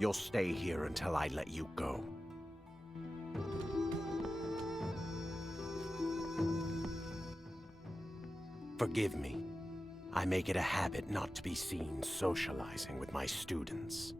You'll stay here until I let you go. Forgive me. I make it a habit not to be seen socializing with my students.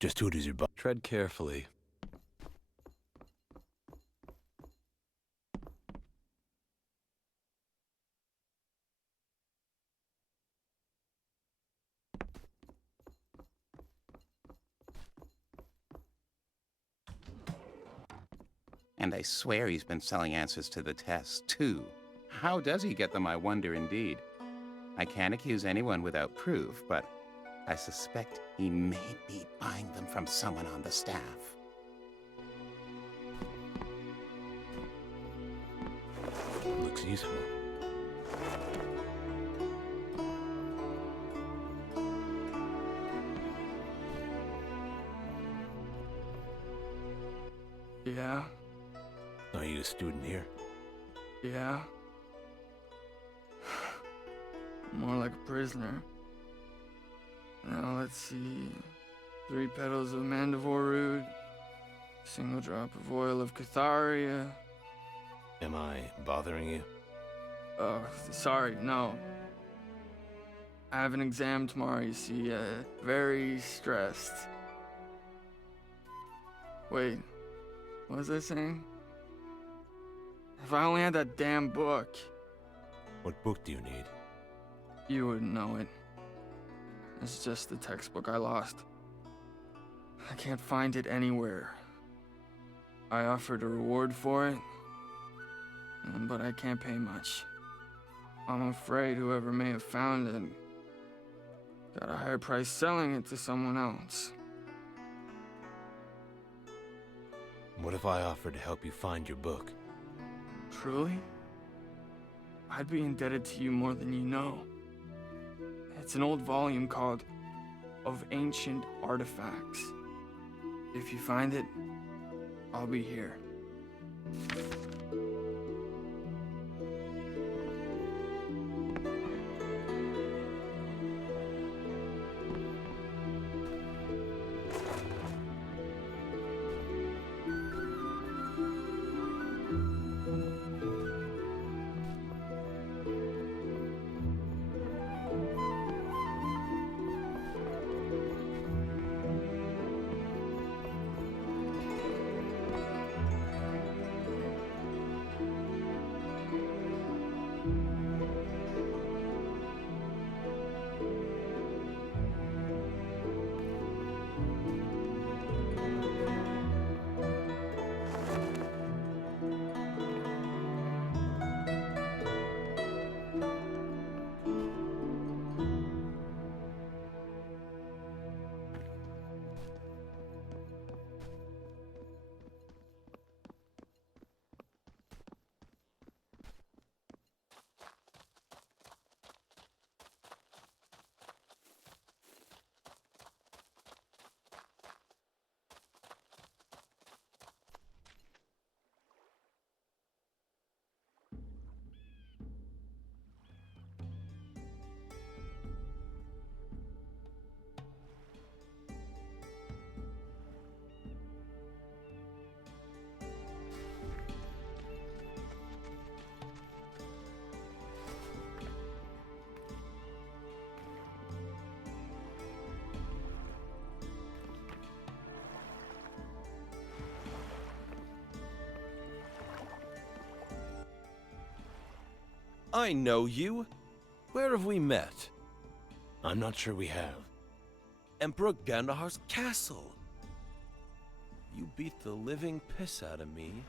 Just who does your butt? Tread carefully. And I swear he's been selling answers to the tests, too. How does he get them, I wonder indeed. I can't accuse anyone without proof, but I suspect he may be buying them from someone on the staff. Looks useful. Yeah? Are you a student here? Yeah? More like a prisoner. Now let's see. 3 petals of mandivore root, single drop of oil of Catharia. Am I bothering you? Oh, sorry, no. I have an exam tomorrow, you see. Very stressed. Wait, what was I saying? If I only had that damn book. What book do you need? You wouldn't know it. It's just the textbook I lost. I can't find it anywhere. I offered a reward for it, but I can't pay much. I'm afraid whoever may have found it got a higher price selling it to someone else. What if I offered to help you find your book? Truly? I'd be indebted to you more than you know. It's an old volume called Of Ancient Artifacts. If you find it, I'll be here. I know you. Where have we met? I'm not sure we have. Emperor Gandahar's castle. You beat the living piss out of me.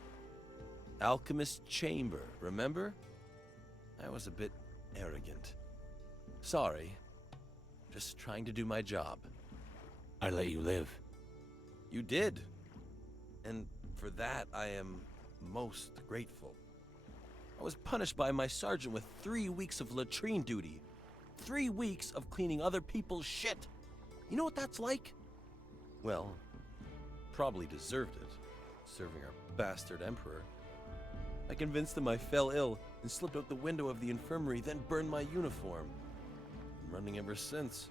Alchemist's chamber, remember? I was a bit arrogant. Sorry. Just trying to do my job. I let you live. You did. And for that, I am most grateful. I was punished by my sergeant with 3 weeks of latrine duty. 3 weeks of cleaning other people's shit. You know what that's like? Well, probably deserved it, serving our bastard emperor. I convinced him I fell ill and slipped out the window of the infirmary, then burned my uniform. I'm running ever since.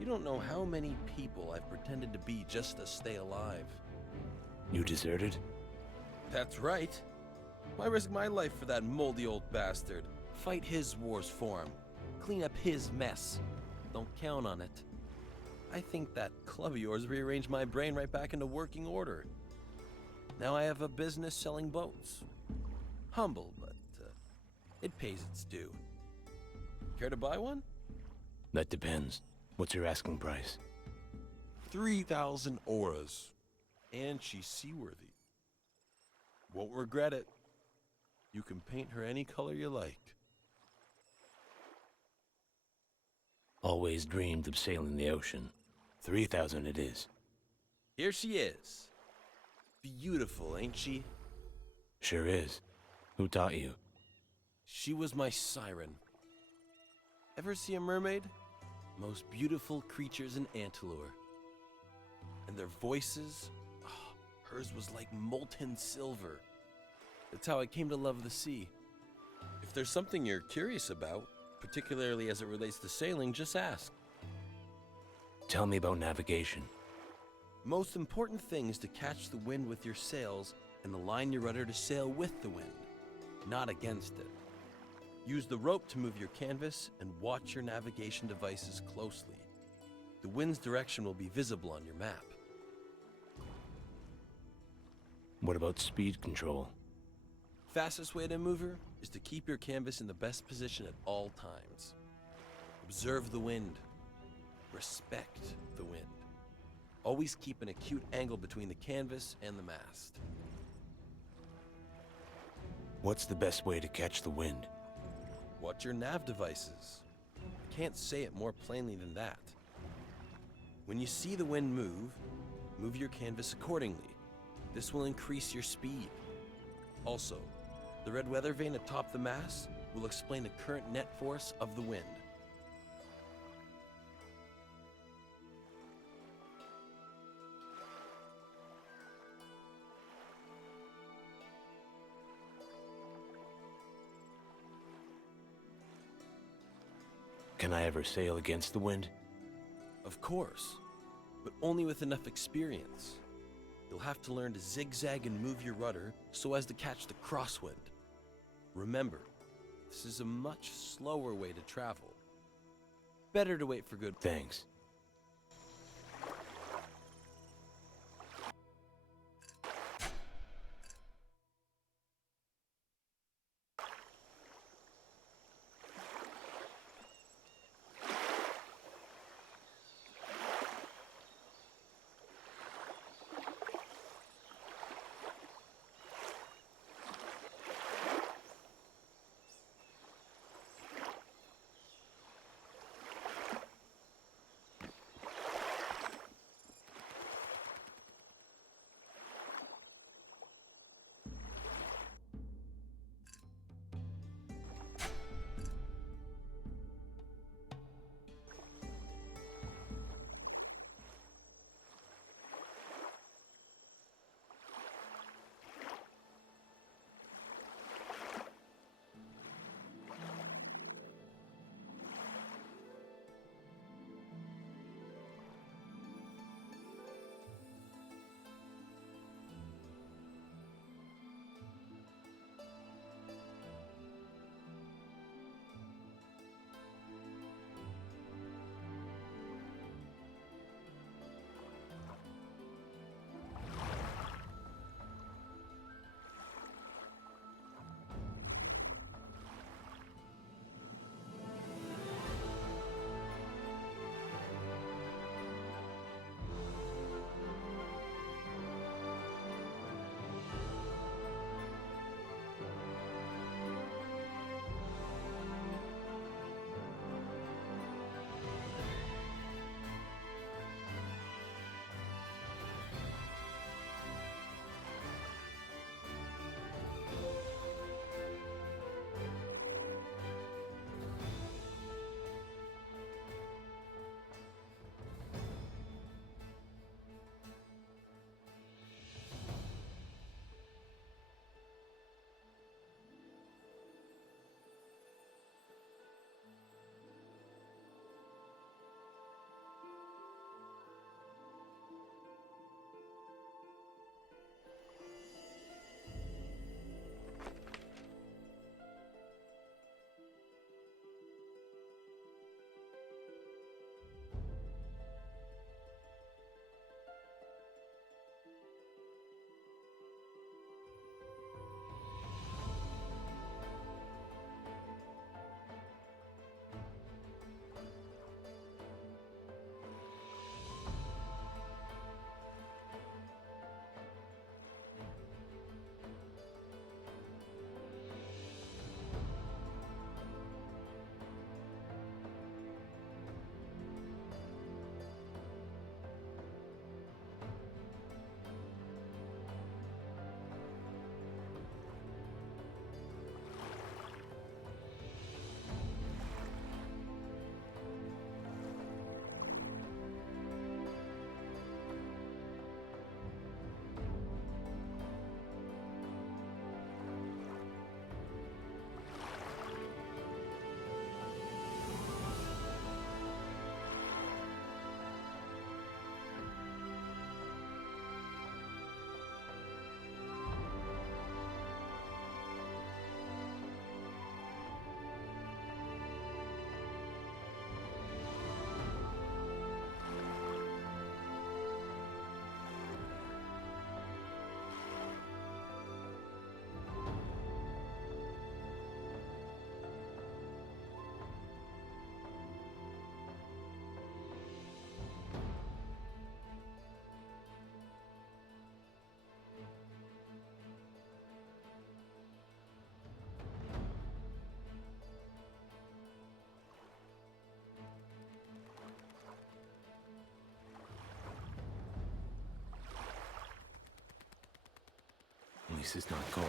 You don't know how many people I've pretended to be just to stay alive. You deserted? That's right. Why risk my life for that moldy old bastard? Fight his wars for him. Clean up his mess. Don't count on it. I think that club of yours rearranged my brain right back into working order. Now I have a business selling boats. Humble, but it pays its due. Care to buy one? That depends. What's your asking price? 3,000 auras. And she's seaworthy. Won't regret it. You can paint her any color you like. Always dreamed of sailing the ocean. 3,000 it is. Here she is. Beautiful, ain't she? Sure is. Who taught you? She was my siren. Ever see a mermaid? Most beautiful creatures in Antaloor. And their voices, hers was like molten silver. That's how I came to love the sea. If there's something you're curious about, particularly as it relates to sailing, just ask. Tell me about navigation. Most important thing is to catch the wind with your sails and align your rudder to sail with the wind, not against it. Use the rope to move your canvas and watch your navigation devices closely. The wind's direction will be visible on your map. What about speed control? Fastest way to move her is to keep your canvas in the best position at all times. Observe the wind. Respect the wind. Always keep an acute angle between the canvas and the mast. What's the best way to catch the wind? Watch your nav devices. I can't say it more plainly than that. When you see the wind move your canvas accordingly. This will increase your speed. Also, the red weather vane atop the mast will explain the current net force of the wind. Can I ever sail against the wind? Of course, but only with enough experience. You'll have to learn to zigzag and move your rudder so as to catch the crosswind. Remember, this is a much slower way to travel. Better to wait for good. Thanks. place is not called.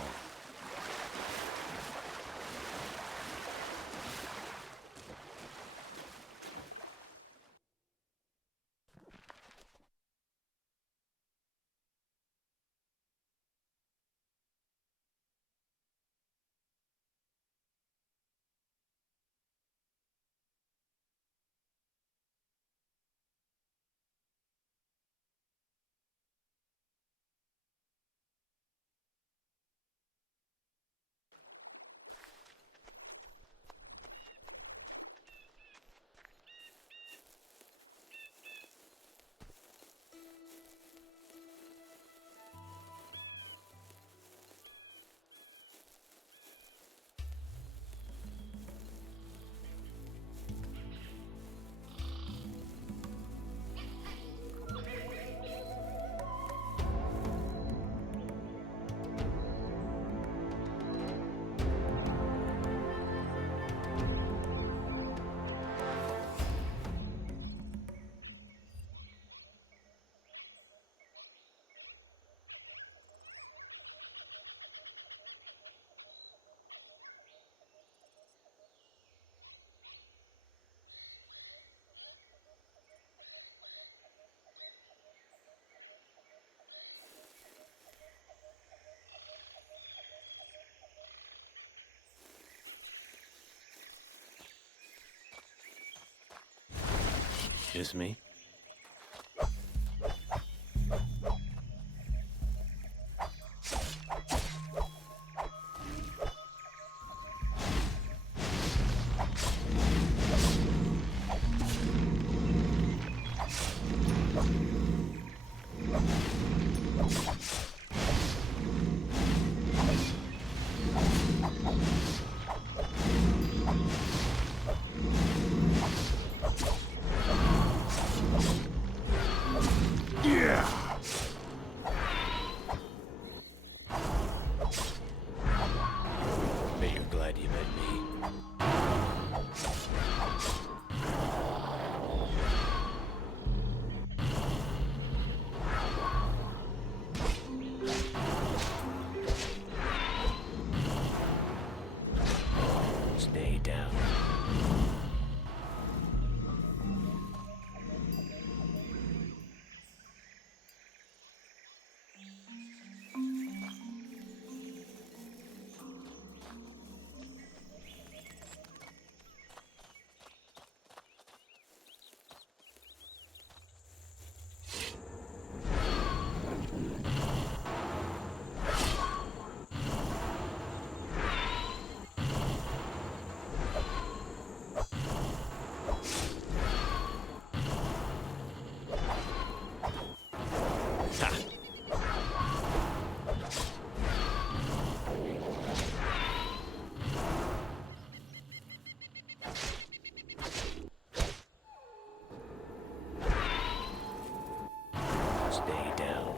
Just me? Bet you're glad you met me. Stay down. Stay down.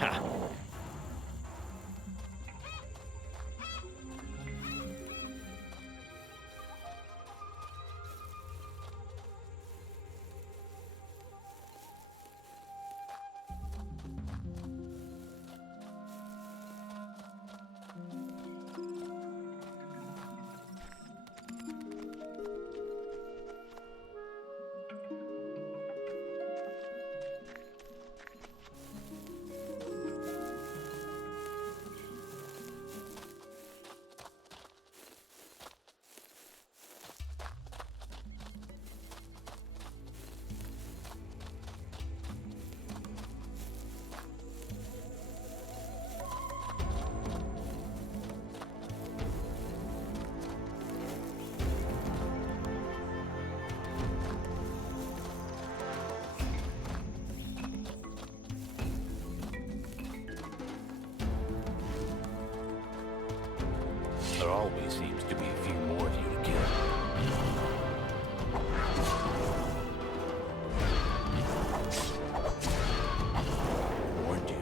Ha! There always seems to be a few more of you to kill. Warned you.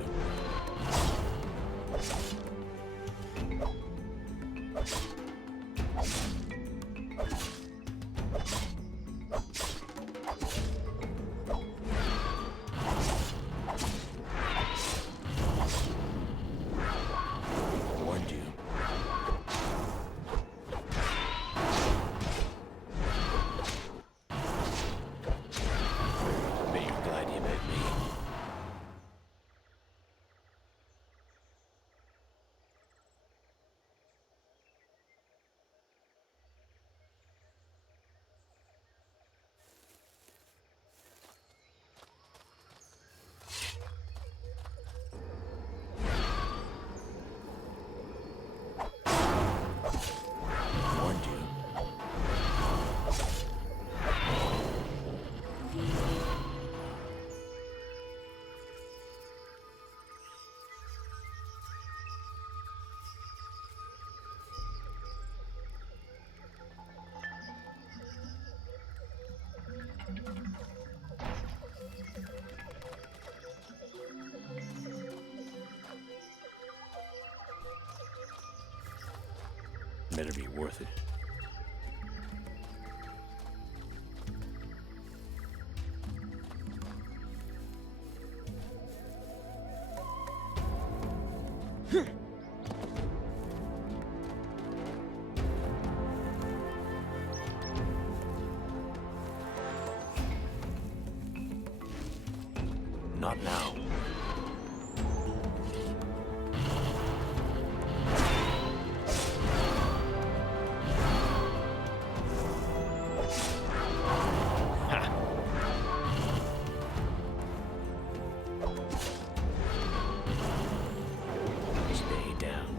Better be worth it. Not now. Stay down.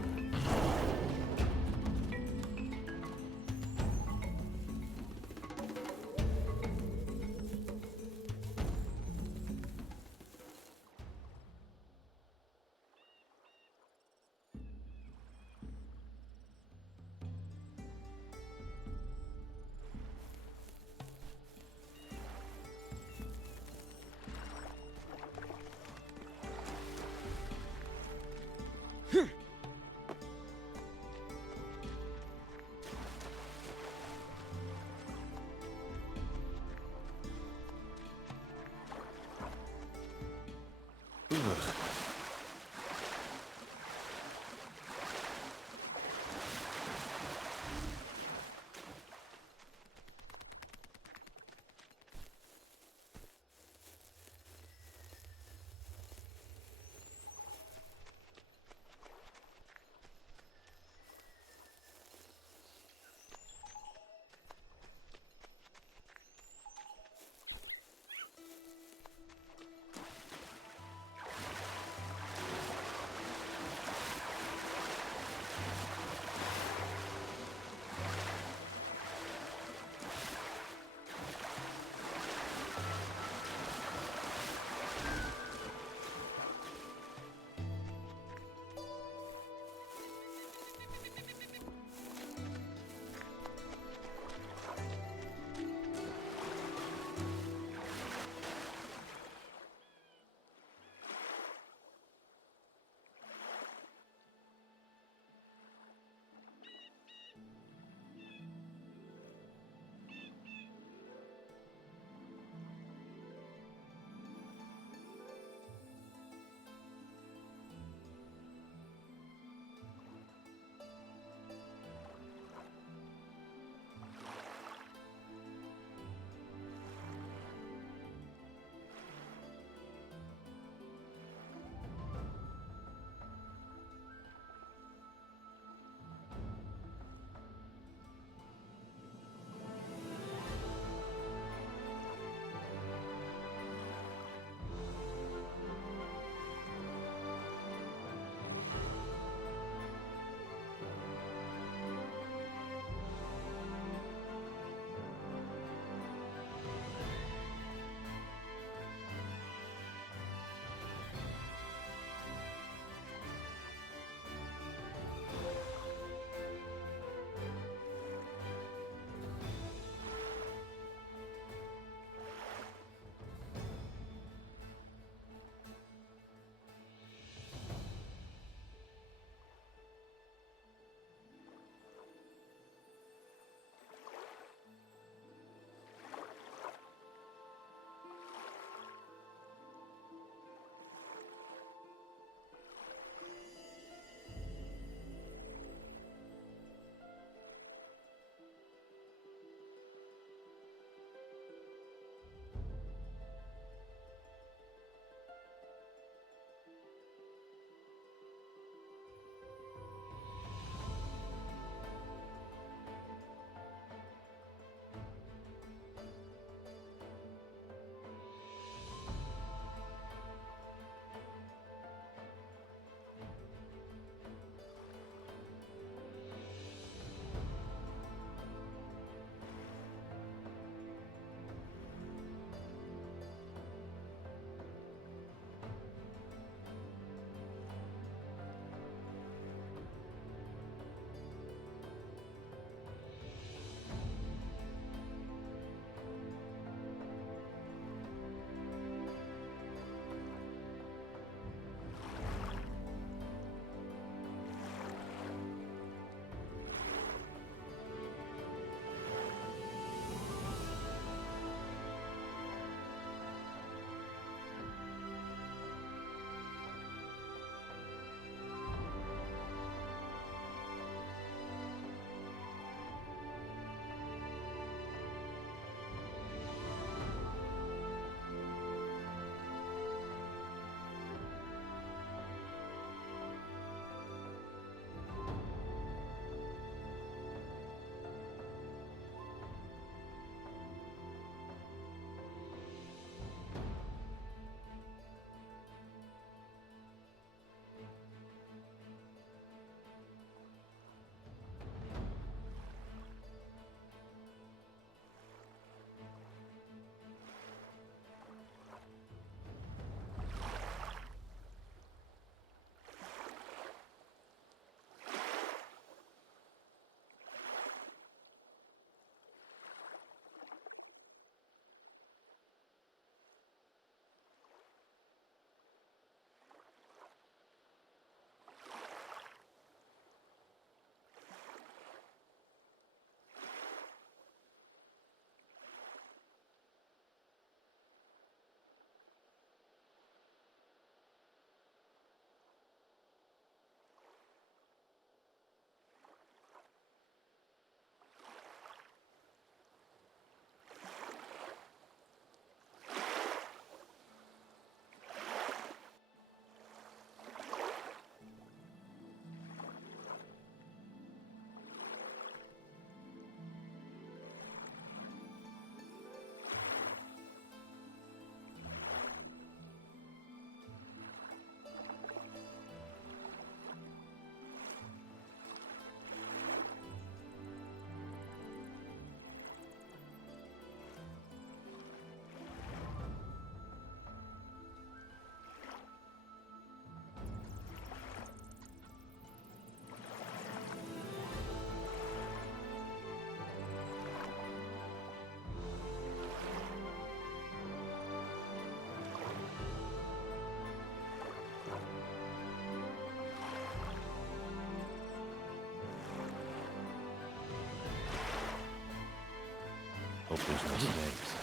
Hope there's no snakes.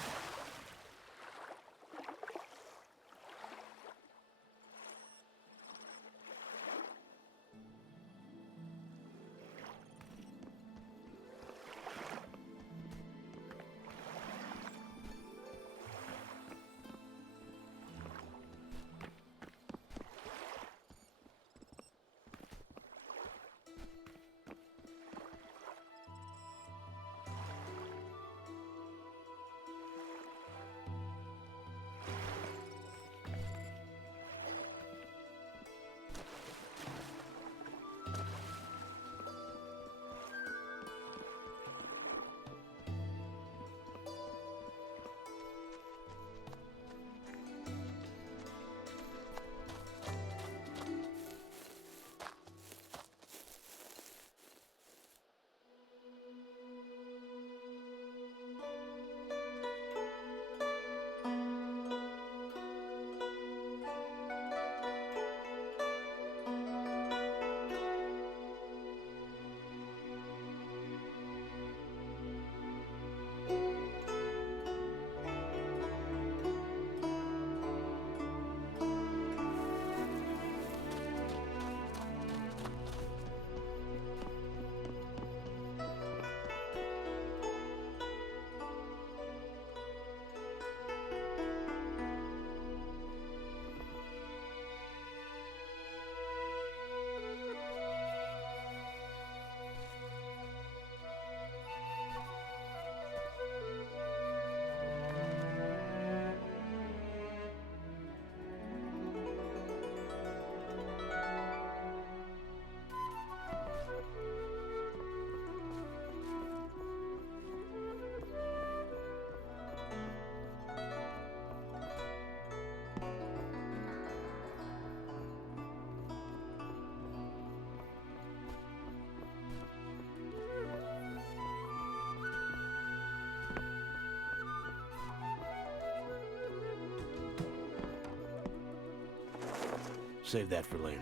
Save that for later.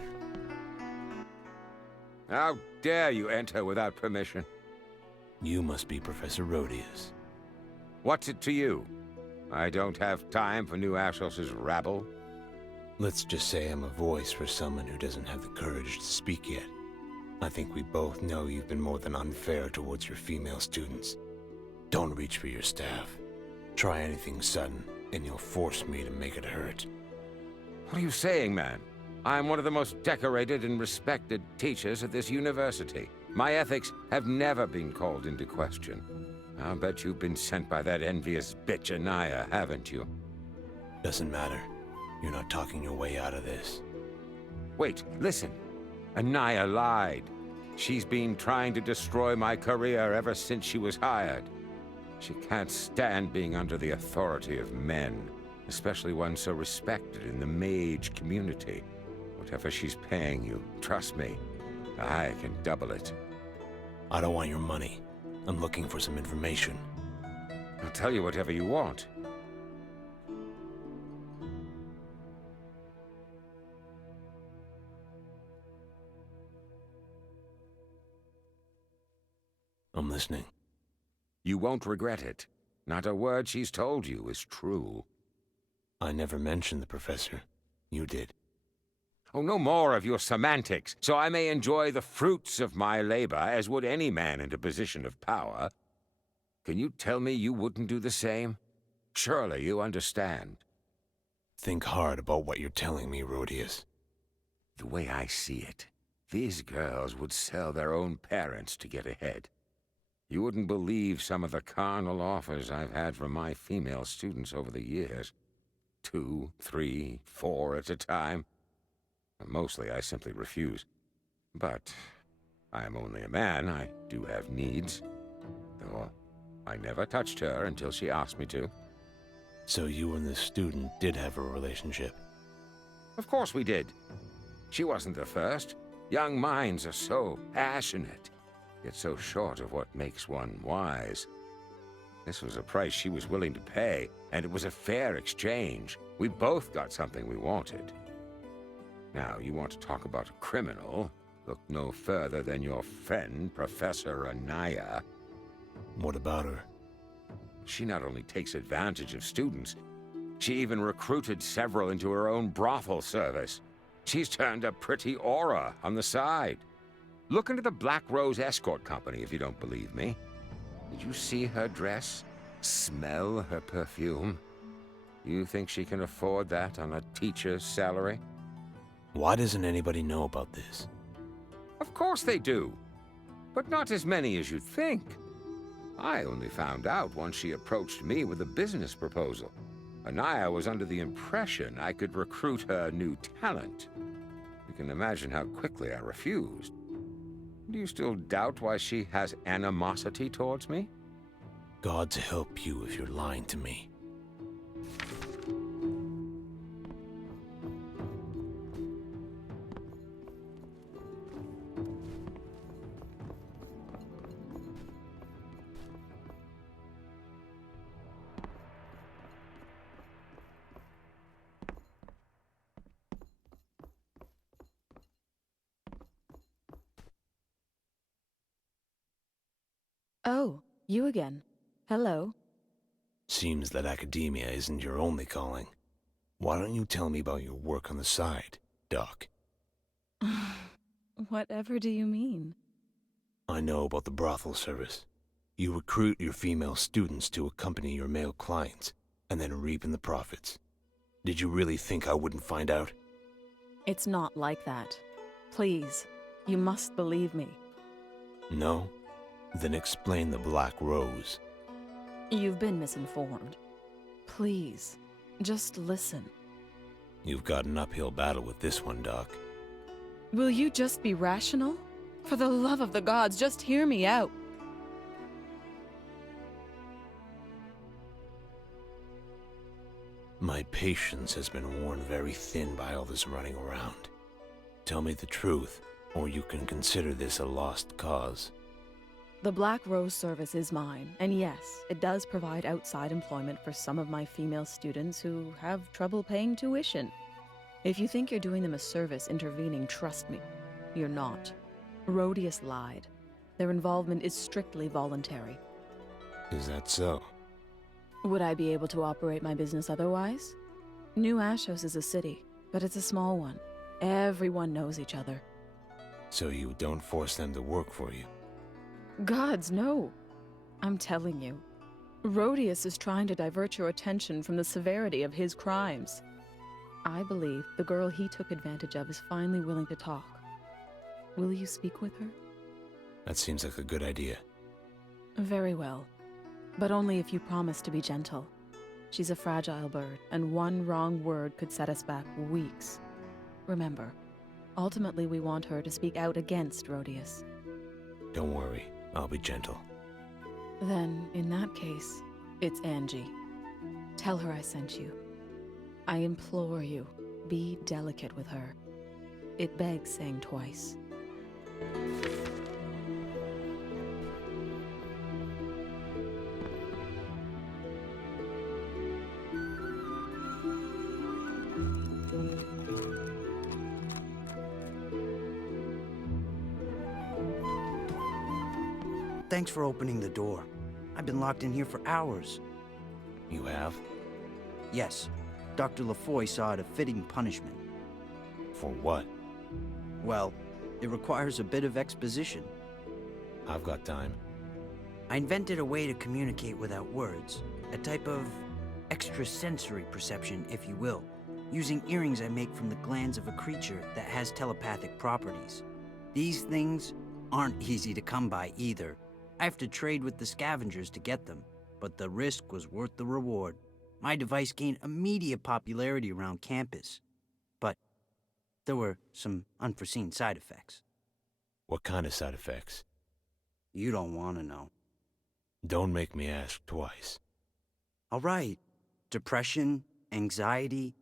How dare you enter without permission? You must be Professor Rhodius. What's it to you? I don't have time for New Ashos's rabble. Let's just say I'm a voice for someone who doesn't have the courage to speak yet. I think we both know you've been more than unfair towards your female students. Don't reach for your staff. Try anything sudden, and you'll force me to make it hurt. What are you saying, man? I'm one of the most decorated and respected teachers at this university. My ethics have never been called into question. I'll bet you've been sent by that envious bitch Anaya, haven't you? Doesn't matter. You're not talking your way out of this. Wait, listen. Anaya lied. She's been trying to destroy my career ever since she was hired. She can't stand being under the authority of men, especially one so respected in the mage community. Whatever she's paying you, trust me, I can double it. I don't want your money. I'm looking for some information. I'll tell you whatever you want. I'm listening. You won't regret it. Not a word she's told you is true. I never mentioned the professor. You did. Oh, no more of your semantics, so I may enjoy the fruits of my labor as would any man in a position of power. Can you tell me you wouldn't do the same? Surely you understand. Think hard about what you're telling me, Rhodius. The way I see it, these girls would sell their own parents to get ahead. You wouldn't believe some of the carnal offers I've had from my female students over the years. 2, 3, 4 at a time. Mostly I simply refuse. But I am only a man. I do have needs. Though I never touched her until she asked me to. So you and the student did have a relationship? Of course we did. She wasn't the first. Young minds are so passionate, yet so short of what makes one wise. This was a price she was willing to pay, and it was a fair exchange. We both got something we wanted. Now, you want to talk about a criminal? Look no further than your friend, Professor Anaya. What about her? She not only takes advantage of students, she even recruited several into her own brothel service. She's turned a pretty aura on the side. Look into the Black Rose Escort Company if you don't believe me. Did you see her dress? Smell her perfume? You think she can afford that on a teacher's salary? Why doesn't anybody know about this? Of course they do, but not as many as you'd think. I only found out once she approached me with a business proposal. Anaya was under the impression I could recruit her new talent. You can imagine how quickly I refused. Do you still doubt why she has animosity towards me? God help you if you're lying to me. Oh, you again. Hello. Seems that academia isn't your only calling. Why don't you tell me about your work on the side, Doc? Whatever do you mean? I know about the brothel service. You recruit your female students to accompany your male clients, and then reap in the profits. Did you really think I wouldn't find out? It's not like that. Please, you must believe me. No? Then explain the Black Rose. You've been misinformed. Please, just listen. You've got an uphill battle with this one, Doc. Will you just be rational? For the love of the gods, just hear me out. My patience has been worn very thin by all this running around. Tell me the truth, or you can consider this a lost cause. The Black Rose service is mine, and yes, it does provide outside employment for some of my female students who have trouble paying tuition. If you think you're doing them a service intervening, trust me, you're not. Rhodius lied. Their involvement is strictly voluntary. Is that so? Would I be able to operate my business otherwise? New Ashos is a city, but it's a small one. Everyone knows each other. So you don't force them to work for you? Gods, no. I'm telling you. Rhodius is trying to divert your attention from the severity of his crimes. I believe the girl he took advantage of is finally willing to talk. Will you speak with her? That seems like a good idea. Very well. But only if you promise to be gentle. She's a fragile bird, and one wrong word could set us back weeks. Remember, ultimately we want her to speak out against Rhodius. Don't worry, I'll be gentle. Then, in that case, it's Angie. Tell her I sent you. I implore you, be delicate with her. It begs saying twice. Thanks for opening the door. I've been locked in here for hours. You have? Yes, Dr. LaFoy saw it a fitting punishment. For what? Well, it requires a bit of exposition. I've got time. I invented a way to communicate without words. A type of extrasensory perception, if you will. Using earrings I make from the glands of a creature that has telepathic properties. These things aren't easy to come by either. I have to trade with the scavengers to get them, but the risk was worth the reward. My device gained immediate popularity around campus, but there were some unforeseen side effects. What kind of side effects? You don't want to know. Don't make me ask twice. All right. Depression, anxiety,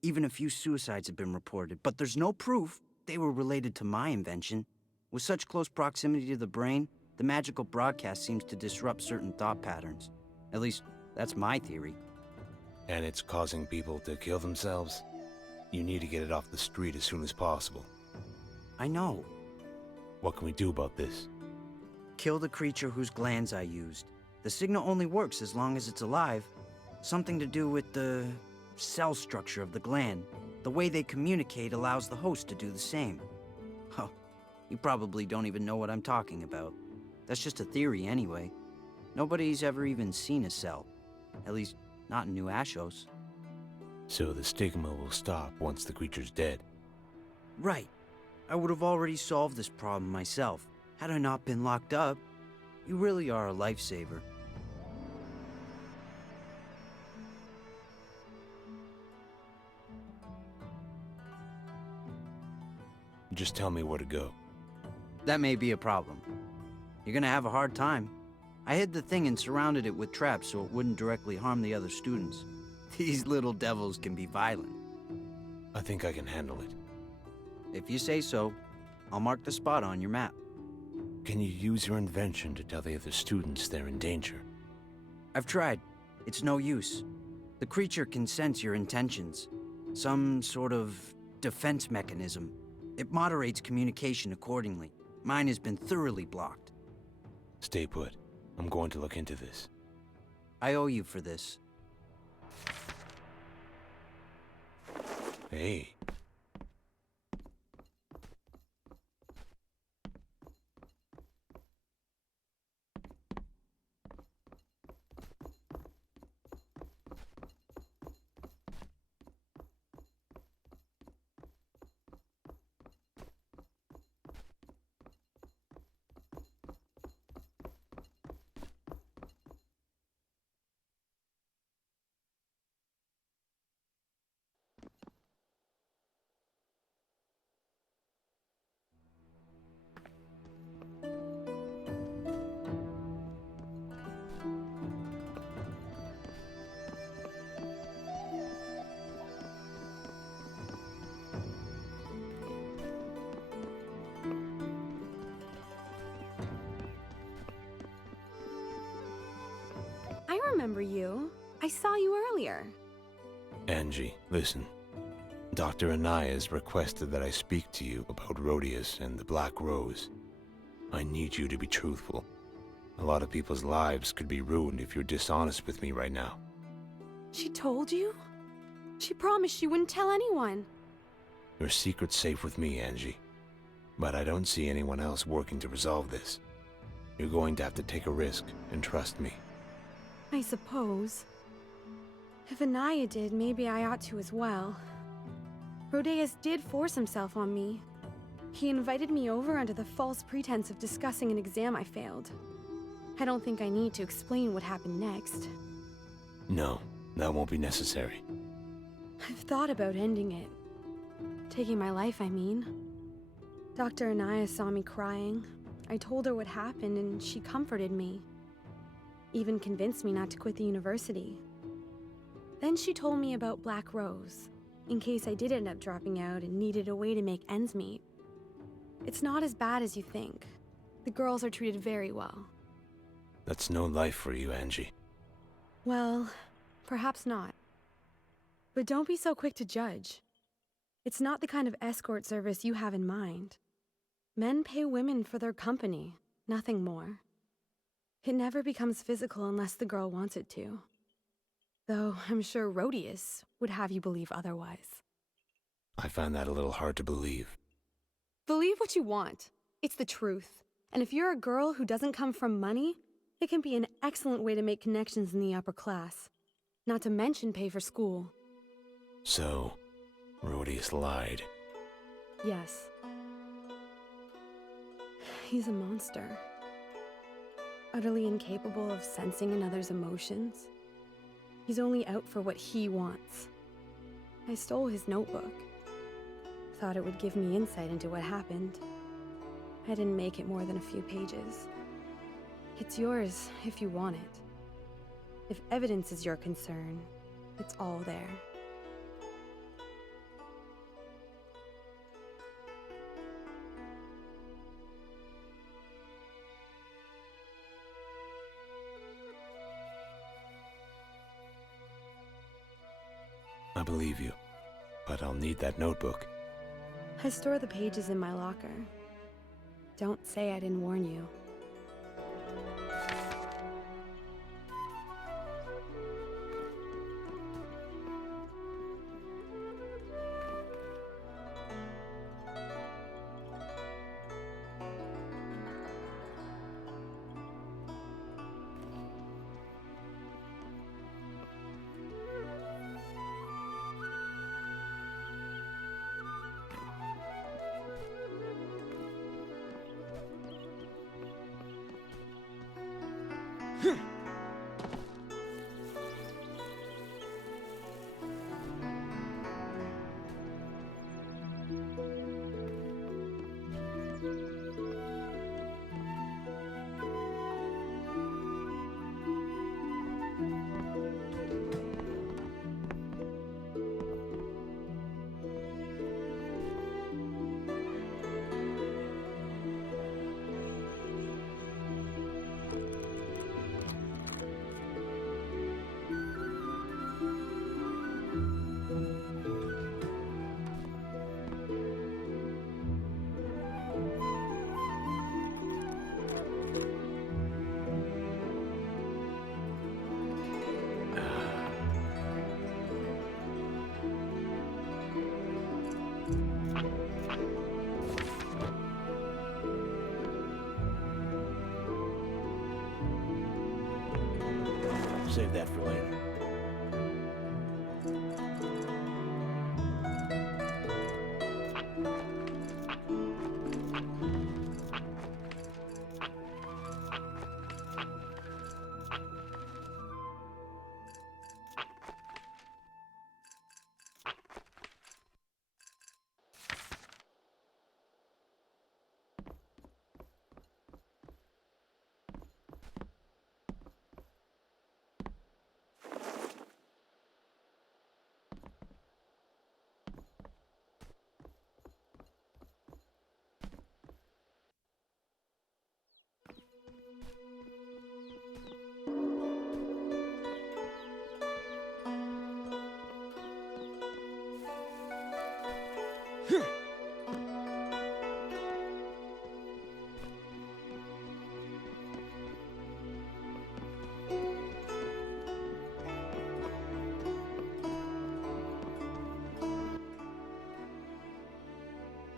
even a few suicides have been reported, but there's no proof they were related to my invention. With such close proximity to the brain, the magical broadcast seems to disrupt certain thought patterns. At least, that's my theory. And it's causing people to kill themselves? You need to get it off the street as soon as possible. I know. What can we do about this? Kill the creature whose glands I used. The signal only works as long as it's alive. Something to do with the cell structure of the gland. The way they communicate allows the host to do the same. Oh, you probably don't even know what I'm talking about. That's just a theory anyway. Nobody's ever even seen a cell. At least, not in New Ashos. So the stigma will stop once the creature's dead. Right. I would have already solved this problem myself, had I not been locked up. You really are a lifesaver. Just tell me where to go. That may be a problem. You're gonna have a hard time. I hid the thing and surrounded it with traps so it wouldn't directly harm the other students. These little devils can be violent. I think I can handle it. If you say so, I'll mark the spot on your map. Can you use your invention to tell the other students they're in danger? I've tried. It's no use. The creature can sense your intentions. Some sort of defense mechanism. It moderates communication accordingly. Mine has been thoroughly blocked. Stay put. I'm going to look into this. I owe you for this. Hey. I remember you. I saw you earlier. Angie, listen. Dr. Anais requested that I speak to you about Rhodius and the Black Rose. I need you to be truthful. A lot of people's lives could be ruined if you're dishonest with me right now. She told you? She promised she wouldn't tell anyone. Your secret's safe with me, Angie. But I don't see anyone else working to resolve this. You're going to have to take a risk and trust me. I suppose. If Anaya did, maybe I ought to as well. Rhodeus did force himself on me. He invited me over under the false pretense of discussing an exam I failed. I don't think I need to explain what happened next. No, that won't be necessary. I've thought about ending it. Taking my life, I mean. Dr. Anaya saw me crying. I told her what happened and she comforted me. Even convinced me not to quit the university. Then she told me about Black Rose, in case I did end up dropping out and needed a way to make ends meet. It's not as bad as you think. The girls are treated very well. That's no life for you, Angie. Well, perhaps not. But don't be so quick to judge. It's not the kind of escort service you have in mind. Men pay women for their company, nothing more. It never becomes physical unless the girl wants it to. Though I'm sure Rhodius would have you believe otherwise. I find that a little hard to believe. Believe what you want. It's the truth. And if you're a girl who doesn't come from money, it can be an excellent way to make connections in the upper class. Not to mention pay for school. So, Rhodius lied. Yes. He's a monster. Utterly incapable of sensing another's emotions. He's only out for what he wants. I stole his notebook. Thought it would give me insight into what happened. I didn't make it more than a few pages. It's yours if you want it. If evidence is your concern, it's all there. I believe you, but I'll need that notebook. I store the pages in my locker. Don't say I didn't warn you. Save that for later.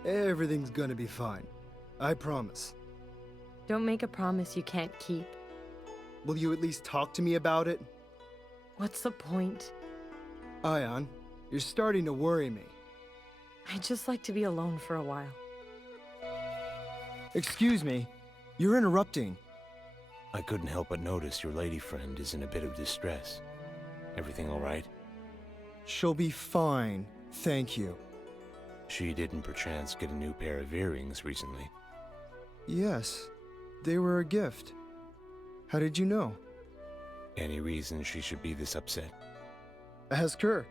Everything's gonna be fine. I promise. Don't make a promise you can't keep. Will you at least talk to me about it? What's the point? Ion, you're starting to worry me. I'd just like to be alone for a while. Excuse me. You're interrupting. I couldn't help but notice your lady friend is in a bit of distress. Everything all right? She'll be fine. Thank you. She didn't perchance get a new pair of earrings recently. Yes, they were a gift. How did you know? Any reason she should be this upset? Ask her.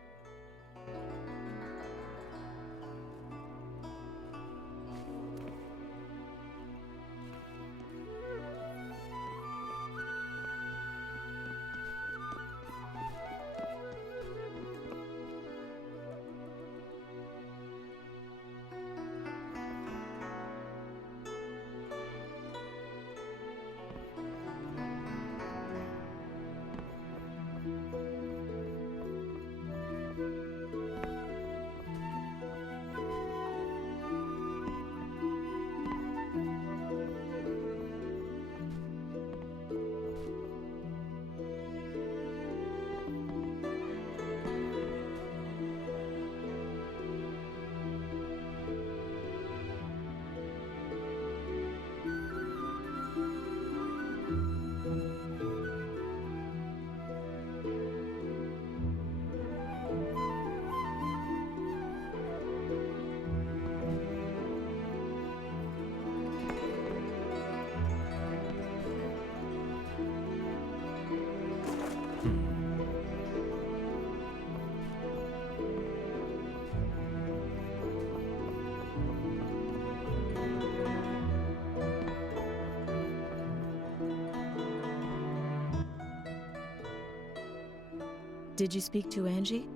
Did you speak to Angie?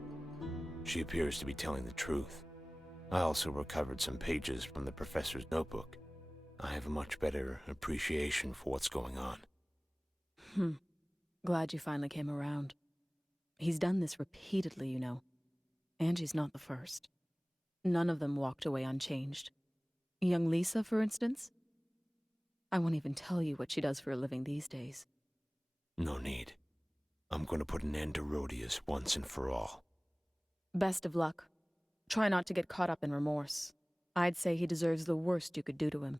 She appears to be telling the truth. I also recovered some pages from the professor's notebook. I have a much better appreciation for what's going on. Glad you finally came around. He's done this repeatedly, you know. Angie's not the first. None of them walked away unchanged. Young Lisa, for instance? I won't even tell you what she does for a living these days. No need. I'm going to put an end to Rhodius once and for all. Best of luck. Try not to get caught up in remorse. I'd say he deserves the worst you could do to him.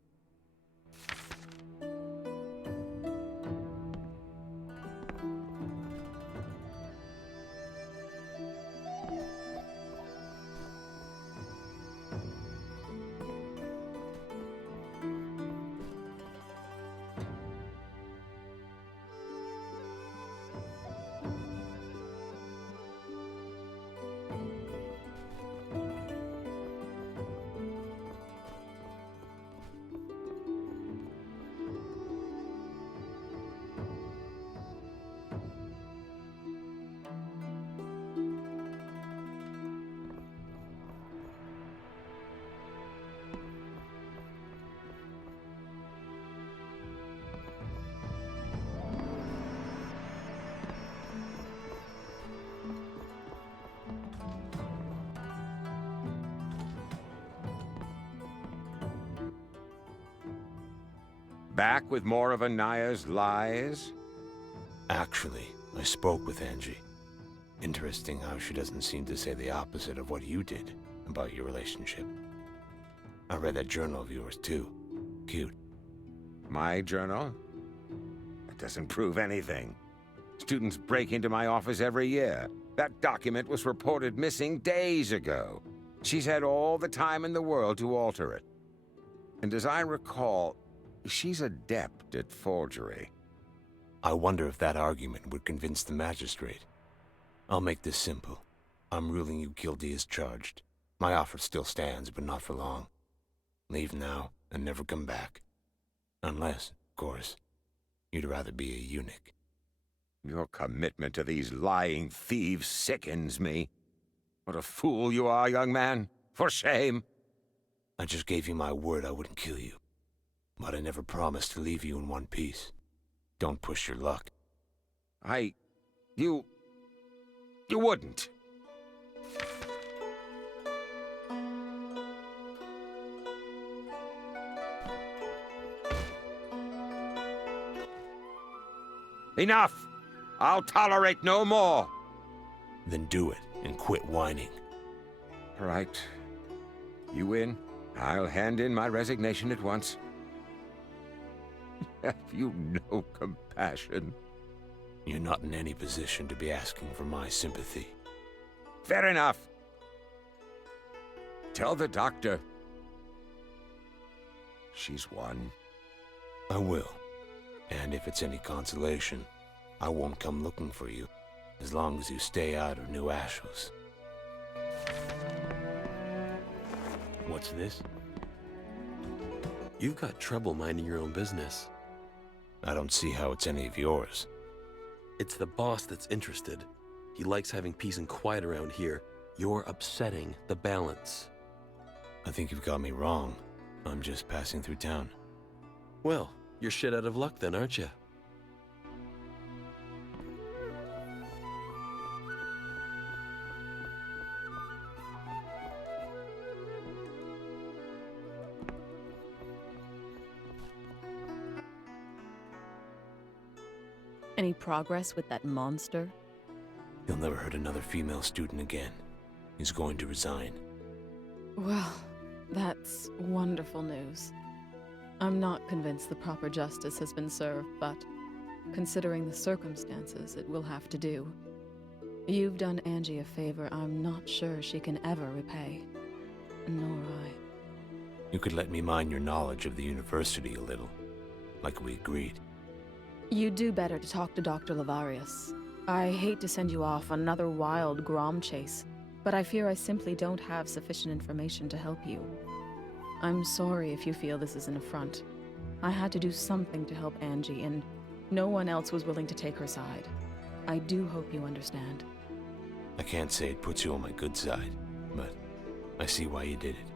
Back with more of Anaya's lies? Actually, I spoke with Angie. Interesting how she doesn't seem to say the opposite of what you did about your relationship. I read that journal of yours, too. Cute. My journal? That doesn't prove anything. Students break into my office every year. That document was reported missing days ago. She's had all the time in the world to alter it. And as I recall, she's adept at forgery. I wonder if that argument would convince the magistrate. I'll make this simple. I'm ruling you guilty as charged. My offer still stands, but not for long. Leave now and never come back. Unless, of course, you'd rather be a eunuch. Your commitment to these lying thieves sickens me. What a fool you are, young man. For shame. I just gave you my word I wouldn't kill you. But I never promised to leave you in one piece. Don't push your luck. You wouldn't. Enough! I'll tolerate no more! Then do it, and quit whining. Right. You win. I'll hand in my resignation at once. Have you no compassion? You're not in any position to be asking for my sympathy. Fair enough. Tell the doctor. She's won. I will. And if it's any consolation, I won't come looking for you, as long as you stay out of New Ashos. What's this? You've got trouble minding your own business. I don't see how it's any of yours. It's the boss that's interested. He likes having peace and quiet around here. You're upsetting the balance. I think you've got me wrong. I'm just passing through town. Well, you're shit out of luck then, aren't you? Any progress with that monster? He'll never hurt another female student again. He's going to resign. Well, that's wonderful news. I'm not convinced the proper justice has been served, but considering the circumstances, it will have to do. You've done Angie a favor I'm not sure she can ever repay. Nor I. You could let me mine your knowledge of the university a little, like we agreed. You'd do better to talk to Dr. Lavarius. I hate to send you off on another wild Grom chase, but I fear I simply don't have sufficient information to help you. I'm sorry if you feel this is an affront. I had to do something to help Angie, and no one else was willing to take her side. I do hope you understand. I can't say it puts you on my good side, but I see why you did it.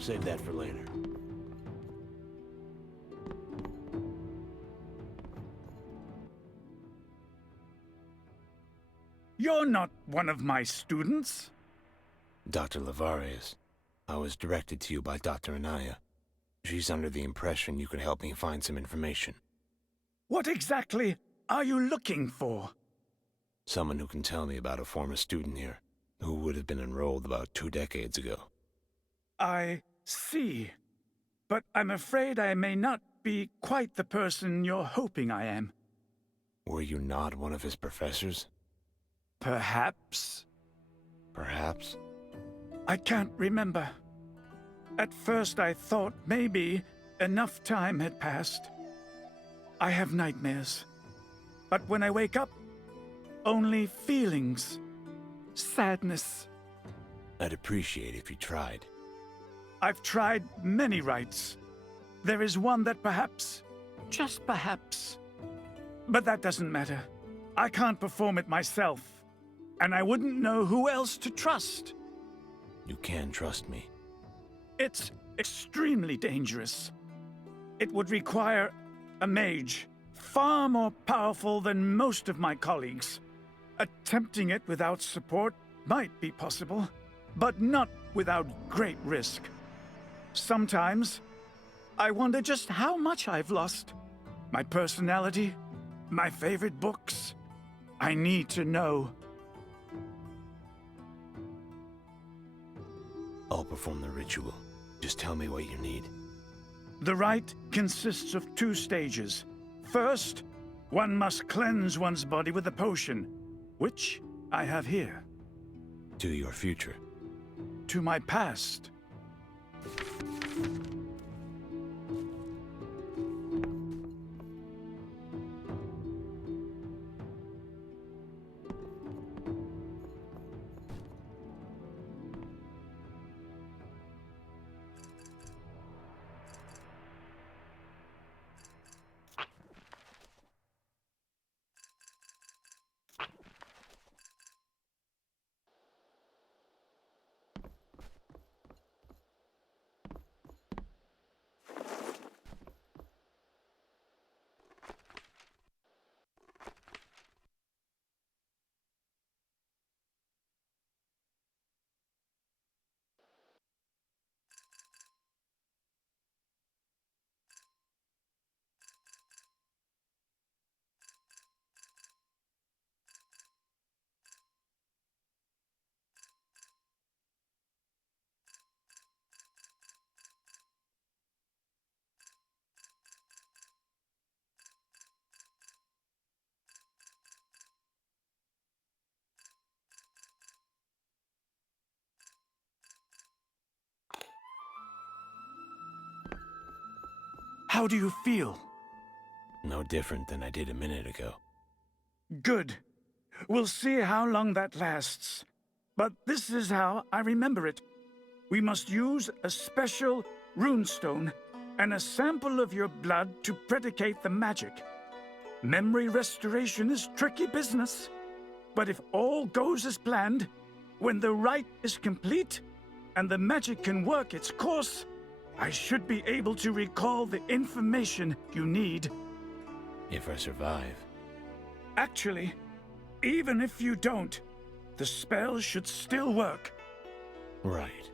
Save that for later. You're not one of my students. Dr. Lavarius, I was directed to you by Dr. Anaya. She's under the impression you could help me find some information. What exactly are you looking for? Someone who can tell me about a former student here, who would have been enrolled about 2 decades ago. I see. But I'm afraid I may not be quite the person you're hoping I am. Were you not one of his professors? Perhaps. Perhaps? I can't remember. At first I thought maybe enough time had passed. I have nightmares. But when I wake up, only feelings. Sadness. I'd appreciate if you tried. I've tried many rites. There is one that perhaps, just perhaps. But that doesn't matter. I can't perform it myself. And I wouldn't know who else to trust. You can trust me. It's extremely dangerous. It would require a mage, far more powerful than most of my colleagues. Attempting it without support might be possible, but not without great risk. Sometimes, I wonder just how much I've lost. My personality, my favorite books. I need to know. I'll perform the ritual. Just tell me what you need. The rite consists of 2 stages. First, one must cleanse one's body with a potion, which I have here. To your future. To my past. How do you feel? No different than I did a minute ago. Good. We'll see how long that lasts. But this is how I remember it. We must use a special runestone and a sample of your blood to predicate the magic. Memory restoration is tricky business. But if all goes as planned, when the rite is complete and the magic can work its course, I should be able to recall the information you need. If I survive. Actually, even if you don't, the spell should still work. Right.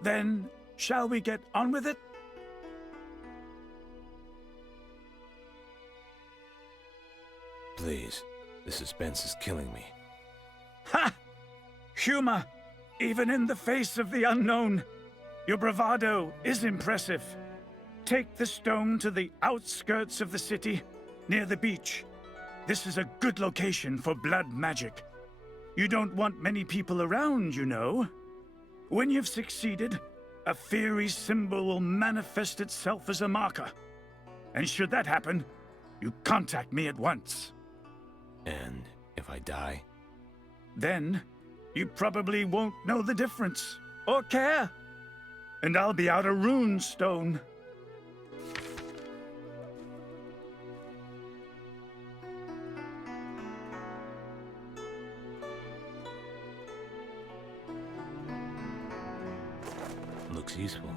Then, shall we get on with it? Please, the suspense is killing me. Ha! Humor, even in the face of the unknown. Your bravado is impressive. Take the stone to the outskirts of the city, near the beach. This is a good location for blood magic. You don't want many people around, you know. When you've succeeded, a fiery symbol will manifest itself as a marker. And should that happen, you contact me at once. And if I die? Then, you probably won't know the difference, or care. And I'll be out a rune stone. Looks useful.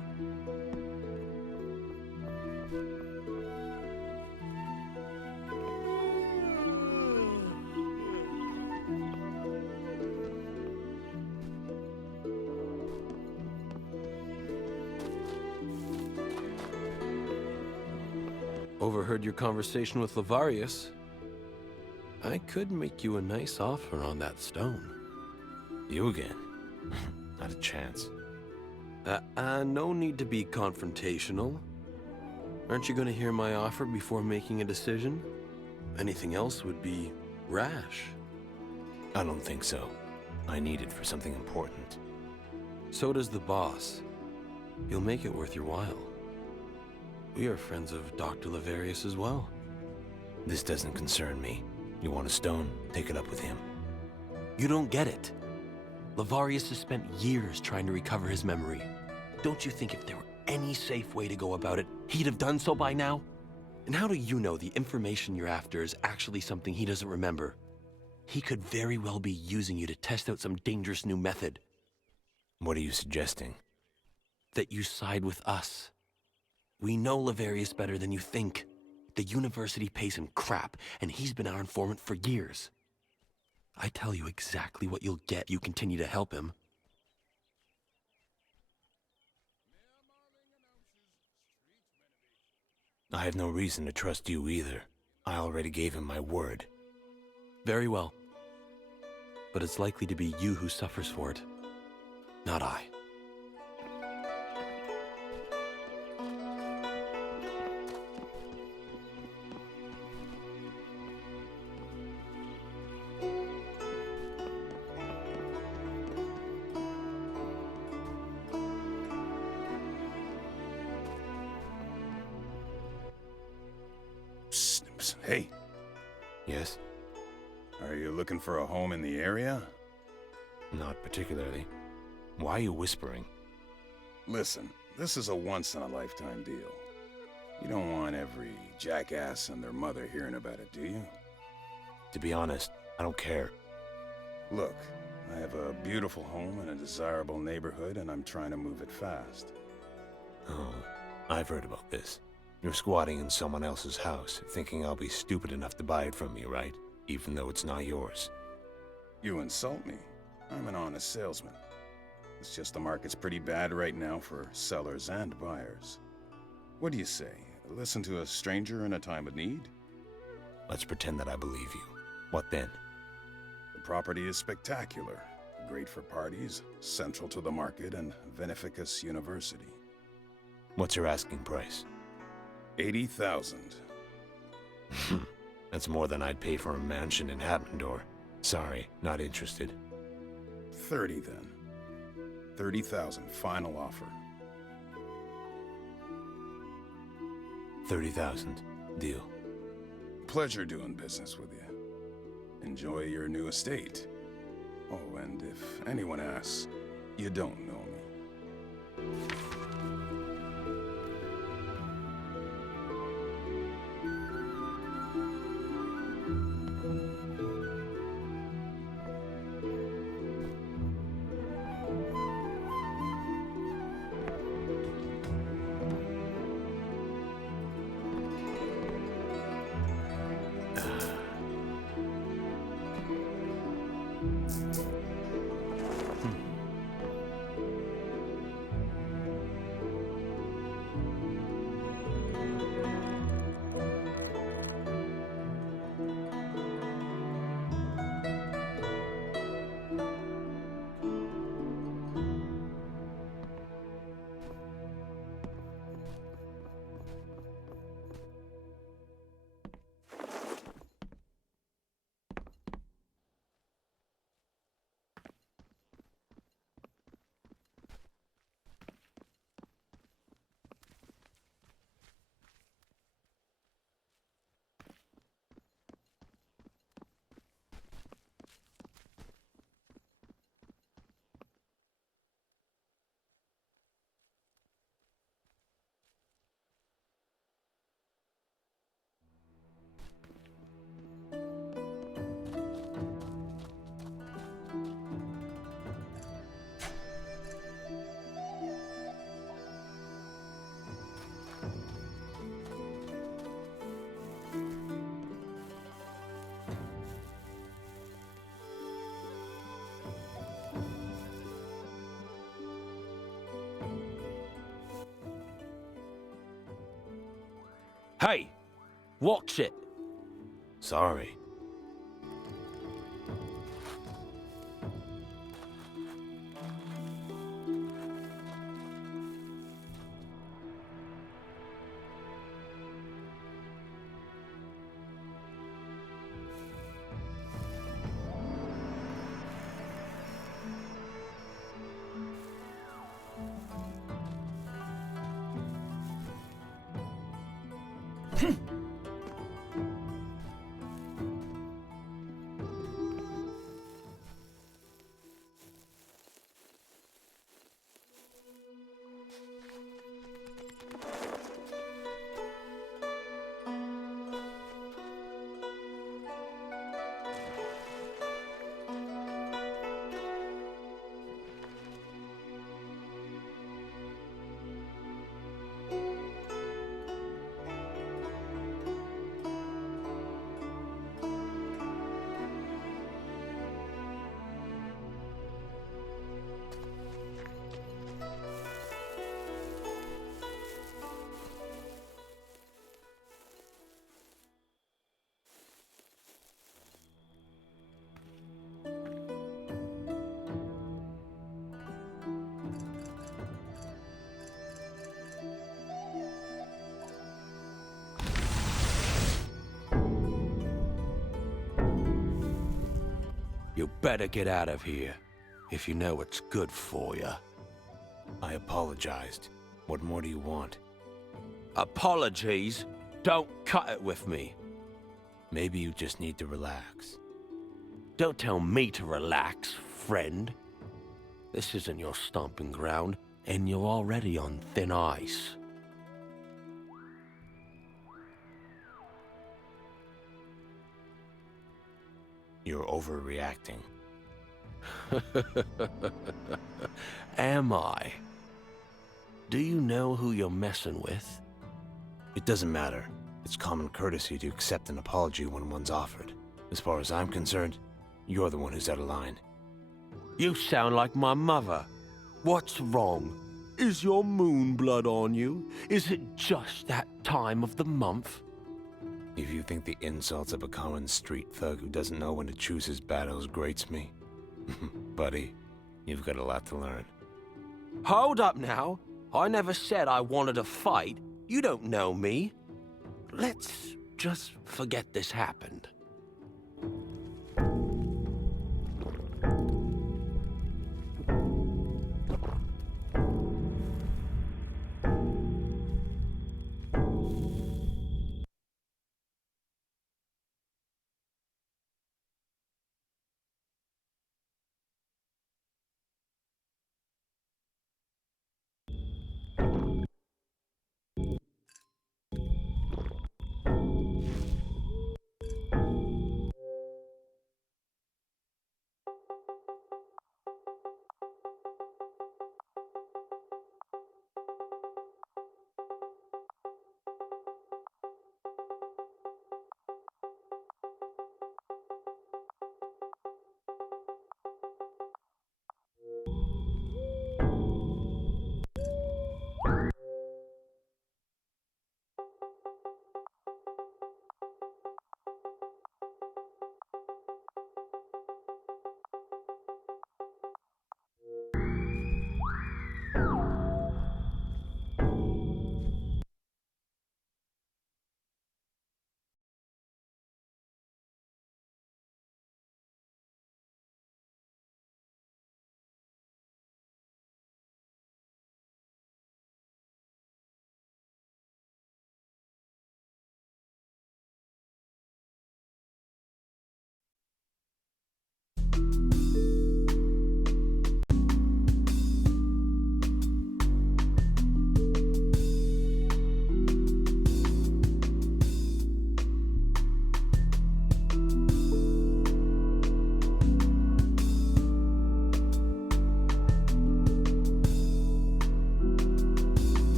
Overheard your conversation with Lavarius. I could make you a nice offer on that stone. You again? Not a chance. No need to be confrontational. Aren't you going to hear my offer before making a decision? Anything else would be rash. I don't think so. I need it for something important. So does the boss. He'll make it worth your while. We are friends of Dr. Lavarius as well. This doesn't concern me. You want a stone? Take it up with him. You don't get it. Lavarius has spent years trying to recover his memory. Don't you think if there were any safe way to go about it, he'd have done so by now? And how do you know the information you're after is actually something he doesn't remember? He could very well be using you to test out some dangerous new method. What are you suggesting? That you side with us. We know Lavarius better than you think. The university pays him crap, and he's been our informant for years. I tell you exactly what you'll get if you continue to help him. I have no reason to trust you either. I already gave him my word. Very well. But it's likely to be you who suffers for it, not I. Hey. Yes? Are you looking for a home in the area? Not particularly. Why are you whispering? Listen, this is a once-in-a-lifetime deal. You don't want every jackass and their mother hearing about it, do you? To be honest, I don't care. Look, I have a beautiful home in a desirable neighborhood, and I'm trying to move it fast. Oh, I've heard about this. You're squatting in someone else's house, thinking I'll be stupid enough to buy it from you, right? Even though it's not yours. You insult me. I'm an honest salesman. It's just the market's pretty bad right now for sellers and buyers. What do you say? Listen to a stranger in a time of need? Let's pretend that I believe you. What then? The property is spectacular. Great for parties, central to the market, and Veneficus University. What's your asking price? 80,000. That's more than I'd pay for a mansion in Hatmendor. Sorry, not interested. 30 then. 30,000, final offer. 30,000. Deal. Pleasure doing business with you. Enjoy your new estate. Oh, and if anyone asks, you don't know me. Hey! Watch it! Sorry. You better get out of here, if you know what's good for you. I apologized. What more do you want? Apologies? Don't cut it with me. Maybe you just need to relax. Don't tell me to relax, friend. This isn't your stomping ground, and you're already on thin ice. You're overreacting. Am I? Do you know who you're messing with? It doesn't matter. It's common courtesy to accept an apology when one's offered. As far as I'm concerned, you're the one who's out of line. You sound like my mother. What's wrong? Is your moon blood on you? Is it just that time of the month? If you think the insults of a common street thug who doesn't know when to choose his battles grates me, buddy, you've got a lot to learn. Hold up now. I never said I wanted to fight. You don't know me. Let's just forget this happened.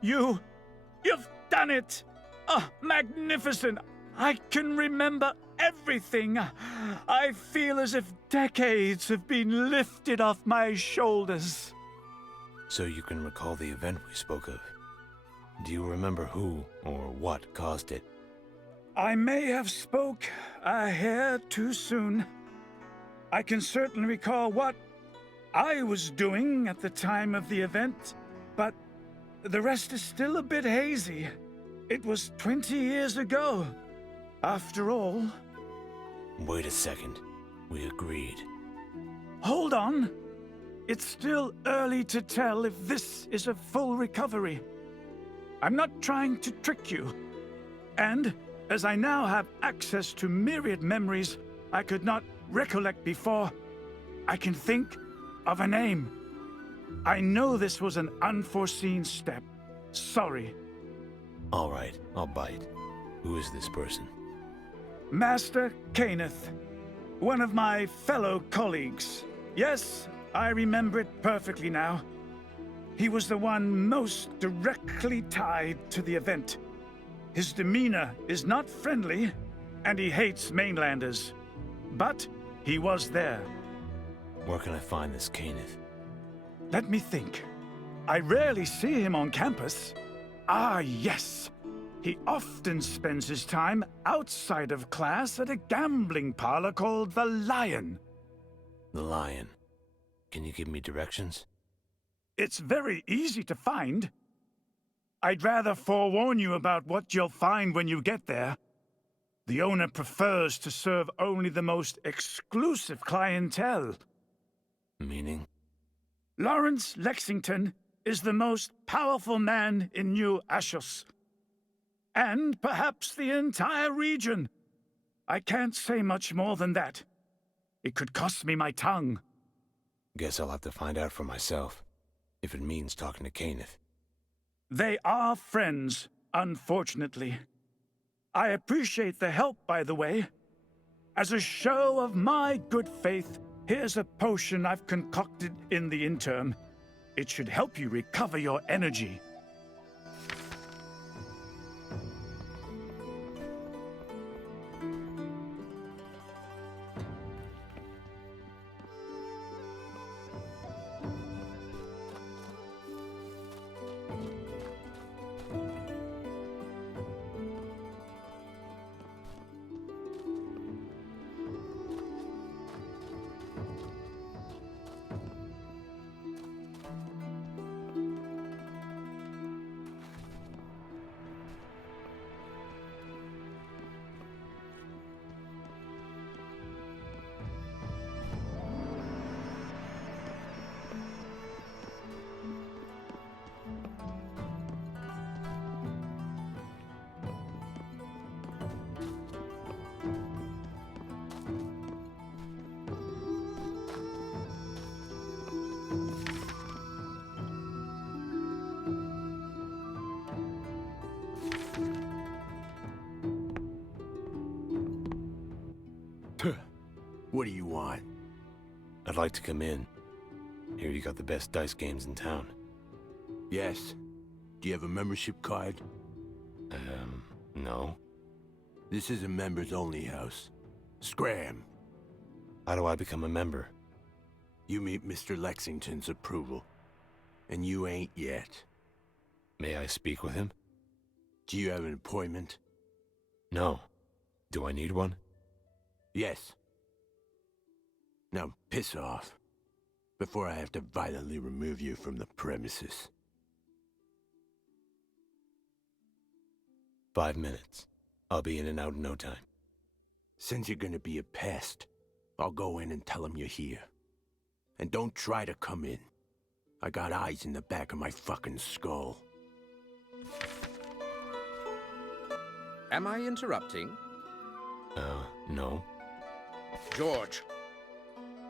You've done it! Oh, magnificent! I can remember everything. I feel as if decades have been lifted off my shoulders. So you can recall the event we spoke of. Do you remember who or what caused it? I may have spoke a hair too soon. I can certainly recall what I was doing at the time of the event, but the rest is still a bit hazy. It was 20 years ago, after all. Wait a second. We agreed. Hold on. It's still early to tell if this is a full recovery. I'm not trying to trick you. And as I now have access to myriad memories I could not recollect before, I can think of a name. I know this was an unforeseen step. Sorry. All right, I'll bite. Who is this person? Master Kenneth, one of my fellow colleagues. Yes, I remember it perfectly now. He was the one most directly tied to the event. His demeanor is not friendly, and he hates mainlanders. But he was there. Where can I find this Kenneth? Let me think. I rarely see him on campus. Ah, yes. He often spends his time outside of class at a gambling parlor called the Lion. The Lion. Can you give me directions? It's very easy to find. I'd rather forewarn you about what you'll find when you get there. The owner prefers to serve only the most exclusive clientele. Meaning? Lawrence Lexington is the most powerful man in New Ashos. And perhaps the entire region. I can't say much more than that. It could cost me my tongue. Guess I'll have to find out for myself, if it means talking to Kenneth. They are friends, unfortunately. I appreciate the help, by the way. As a show of my good faith, here's a potion I've concocted in the interim. It should help you recover your energy. What do you want? I'd like to come in. Hear you got the best dice games in town. Yes. Do you have a membership card? No. This is a members-only house. Scram. How do I become a member? You meet Mr. Lexington's approval. And you ain't yet. May I speak with him? Do you have an appointment? No. Do I need one? Yes. Now piss off, before I have to violently remove you from the premises. 5 minutes. I'll be in and out in no time. Since you're gonna be a pest, I'll go in and tell him you're here. And don't try to come in. I got eyes in the back of my fucking skull. Am I interrupting? No. George,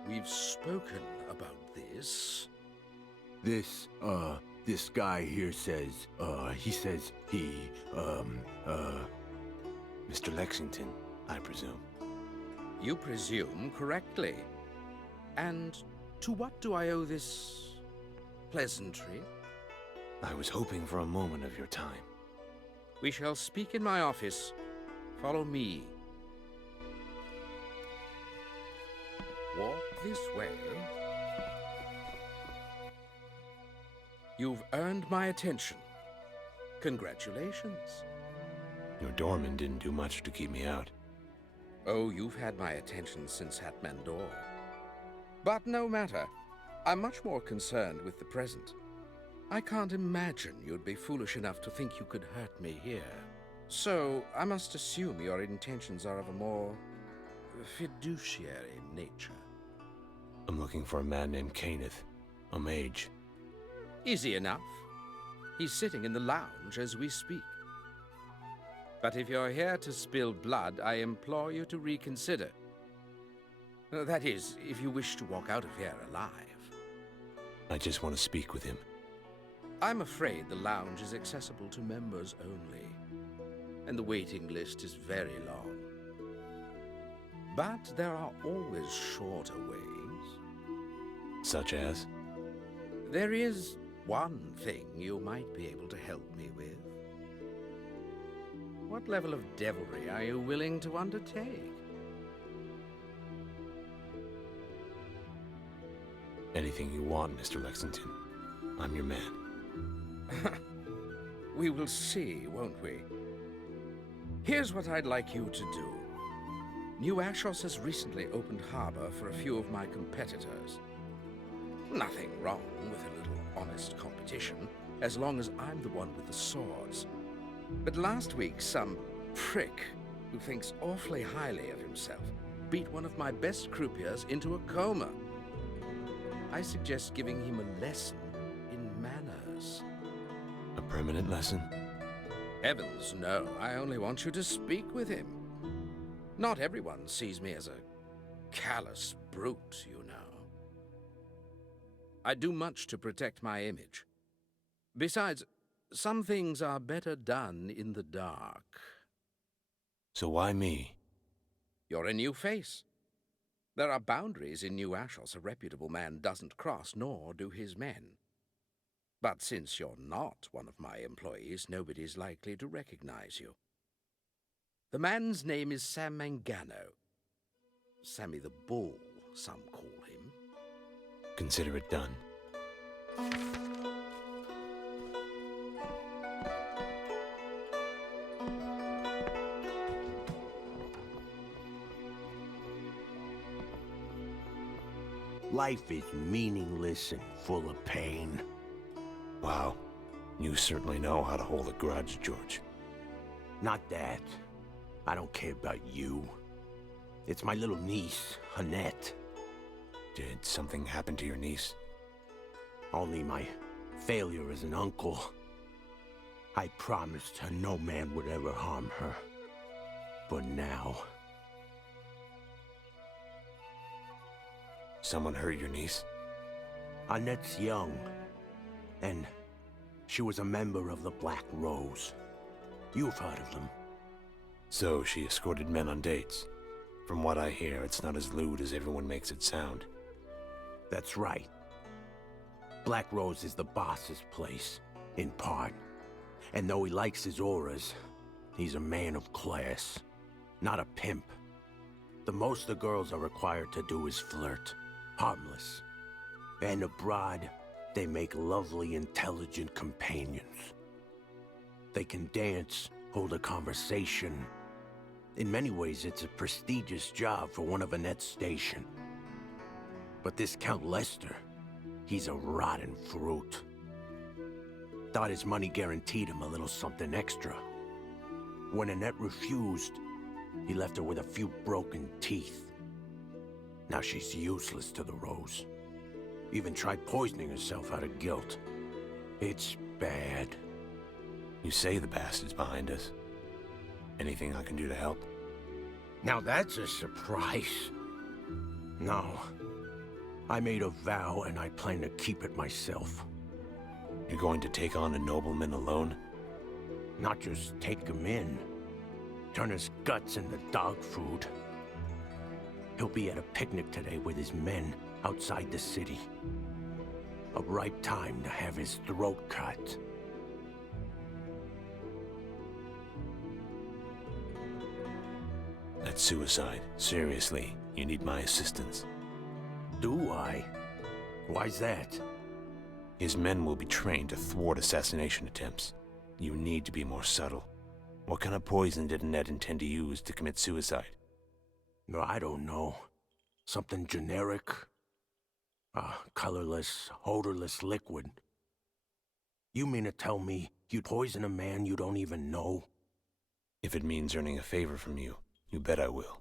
we've spoken about this. This guy here says, Mr. Lexington, I presume. You presume correctly. And to what do I owe this pleasantry? I was hoping for a moment of your time. We shall speak in my office. Follow me. Walk this way. You've earned my attention. Congratulations. Your doorman didn't do much to keep me out. Oh, you've had my attention since Hatmandor. But no matter. I'm much more concerned with the present. I can't imagine you'd be foolish enough to think you could hurt me here. So, I must assume your intentions are of a more fiduciary nature. I'm looking for a man named Kenneth, a mage. Easy enough. He's sitting in the lounge as we speak. But if you're here to spill blood, I implore you to reconsider. That is, if you wish to walk out of here alive. I just want to speak with him. I'm afraid the lounge is accessible to members only, and the waiting list is very long. But there are always shorter ways. Such as? There is one thing you might be able to help me with. What level of devilry are you willing to undertake? Anything you want, Mr. Lexington. I'm your man. We will see, won't we? Here's what I'd like you to do. New Ashos has recently opened harbor for a few of my competitors. Nothing wrong with a little honest competition, as long as I'm the one with the swords. But last week, some prick who thinks awfully highly of himself beat one of my best croupiers into a coma. I suggest giving him a lesson in manners. A permanent lesson? Heavens, no. I only want you to speak with him. Not everyone sees me as a callous brute, you know. I do much to protect my image. Besides, some things are better done in the dark. So why me? You're a new face. There are boundaries in New Ashos a reputable man doesn't cross, nor do his men. But since you're not one of my employees, nobody's likely to recognize you. The man's name is Sam Mangano. Sammy the Bull, some call him. Consider it done. Life is meaningless and full of pain. Wow. You certainly know how to hold a grudge, George. Not that. I don't care about you. It's my little niece, Annette. Did something happen to your niece? Only my failure as an uncle. I promised her no man would ever harm her. But now... Someone hurt your niece? Annette's young. And she was a member of the Black Rose. You've heard of them. So she escorted men on dates. From what I hear, it's not as lewd as everyone makes it sound. That's right. Black Rose is the boss's place, in part. And though he likes his auras, he's a man of class, not a pimp. The most the girls are required to do is flirt, harmless. And abroad, they make lovely, intelligent companions. They can dance, hold a conversation. In many ways, it's a prestigious job for one of Annette's station. But this Count Lester, he's a rotten fruit. Thought his money guaranteed him a little something extra. When Annette refused, he left her with a few broken teeth. Now she's useless to the Rose. Even tried poisoning herself out of guilt. It's bad. You say the bastard's behind us. Anything I can do to help? Now that's a surprise. No. I made a vow and I plan to keep it myself. You're going to take on a nobleman alone? Not just take him in. Turn his guts into dog food. He'll be at a picnic today with his men outside the city. A ripe time to have his throat cut. commit suicide. Seriously, you need my assistance. Do I? Why's that? His men will be trained to thwart assassination attempts. You need to be more subtle. What kind of poison did Ned intend to use to commit suicide? No, I don't know. Something generic? A colorless, odorless liquid. You mean to tell me you'd poison a man you don't even know? If it means earning a favor from you, you bet I will.